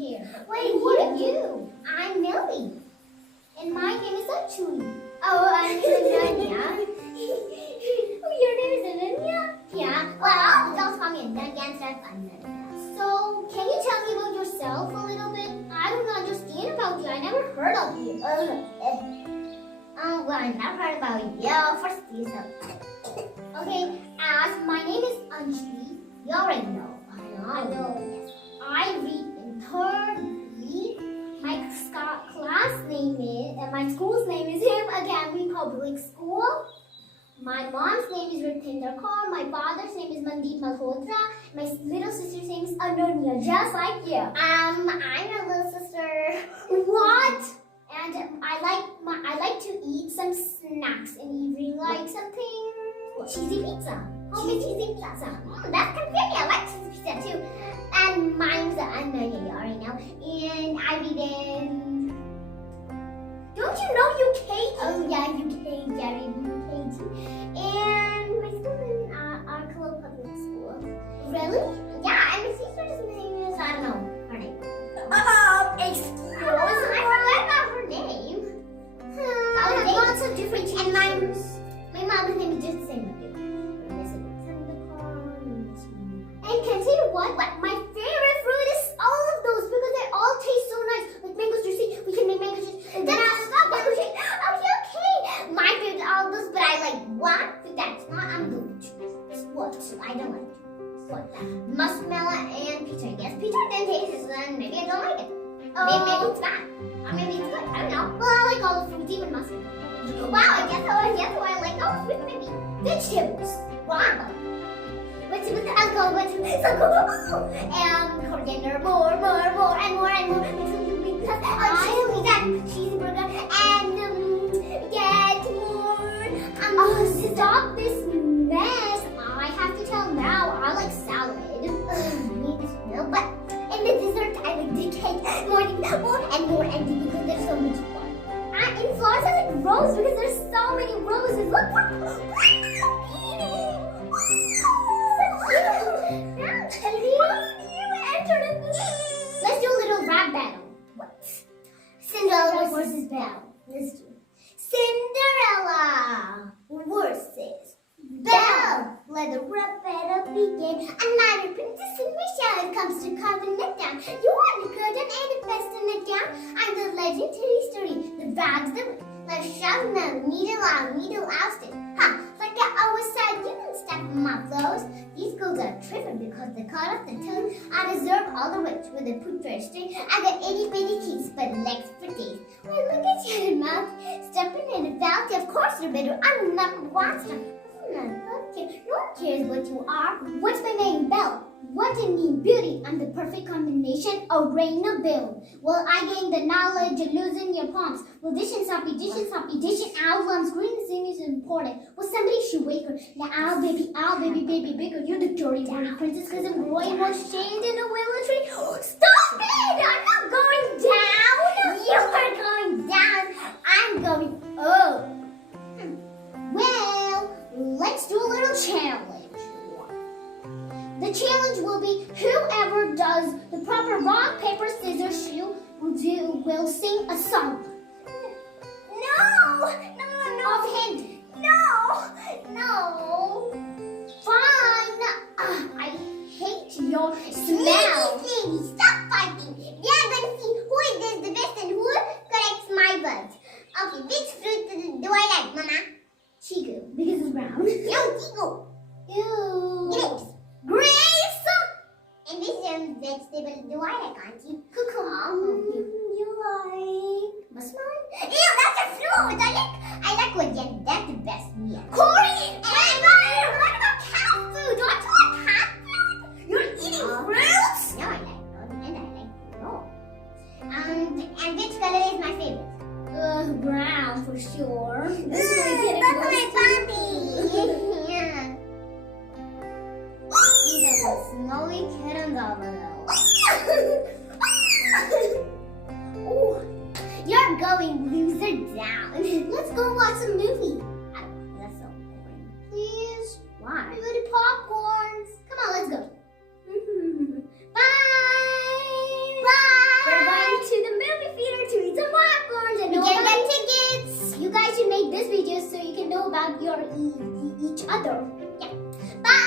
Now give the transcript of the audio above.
here. Wait, who are you? I'm Millie. And my name is Anjali. Oh, I'm Ananya. Your name is Ananya? Yeah. Well, don't call me Ananya instead of Ananya. So, can you tell me about yourself a little bit? I don't understand about you. I never heard of you. Well, I never heard about you. First, you okay, as my name is Anjali. You already know. I know. Yes. I read in third grade. My school's name is Him Academy Public School. My mom's name is Ritinder Kaur. My father's name is Mandeep Malhotra. My little sister's name is Ananya, just like you. I'm your little sister. What? And I like to eat some snacks in the evening, like something cheesy pizza. Homemade cheesy pizza. That's convenient. I like cheesy pizza too. And mine's Ananya, you already know. And I read in. Don't you know UKG? Oh yeah, UKG. I read UKG. And my school is in Arklow Public School. Really? Yeah, and my sister's name is, I don't know her name. Excuse me. I forgot about her name. I have lots of different teachers. And my mother's name is just the same as you. And can I tell you what? My favorite fruit is all of those because they all taste so nice. Like mango juice, we can make mango juice. And then mango shake. Okay. My favorite is all of those, but I like one fruit that's not. I'm going to choose. What? I don't like it. What? Muskmelon and peach. Yes, peach then tastes and maybe I don't like it. Maybe it's bad. Or maybe it's good. I don't know. Well, I like all the fruits, even muskmelon. Wow, I guess I like all the fruits. Maybe vegetables. Wow. Vegetables, alcohol, and coriander, more, and more. Because chili, that cheeseburger, and get more. Stop this mess. I have to tell now, I like salad. But in the dessert, I like the cake, more and more, because there's so much fun. In flowers, I like roses because there's so many roses. Look. Let's do a little rap battle. What? Cinderella versus Belle. Let's do it. Cinderella versus Belle. Let the rap battle begin. Another princess in my shadow comes to carving it down. You are the curtain and the best in the gown. I'm the legendary story. The bag's the ring. Let's shout now. Needle ousted. Ha! Like I always said, you can step my flows. These girls are tripping because they cut off the tongue. I deserve all the rich with a put very straight. I got itty bitty keys, but legs for days. Well, look at your mouth, stepping in a valley. Of course you're better. I'm not monster. No one cares what you are. What's my name? Belle. What do you mean? Beauty. I'm the perfect combination of rain and bill. Well, I gain the knowledge of losing your palms. Well, dishing out lumps. Green scene is important. Well, somebody should wake her. Now, baby, bigger. You're the dirty princess because I'm growing more shade in a willow tree. Stop it! I'm not going down. You are going down. I'm going up. Well, let's do a little challenge. The challenge will be whoever does the proper rock, paper, scissors, shoe will sing a song. No. Offhand. No. Fine. I hate your smell. Lady, stop fighting. We are going to see who is the best and who corrects my words. Okay, which fruit do I like, Mama? Chico, because it's brown. No, Chico. Ew. Grapes. And which vegetable do I like, Auntie? Cucumber. You like mushroom? Ew, that's a fruit. I like what that's the best meal. Corey. And what about cow food? Don't you like cat food? You're eating fruits? No, I like those, and I like no. And which color is my favorite? Brown for sure. That's my puppy. Yeah. These are the snowy kittens over there. Oh, you're going loser down. Let's go watch a movie. That's so boring. Please? Why? We go to popcorns. Come on, let's go. Bye. Bye. know about your each other. Yeah. Bye.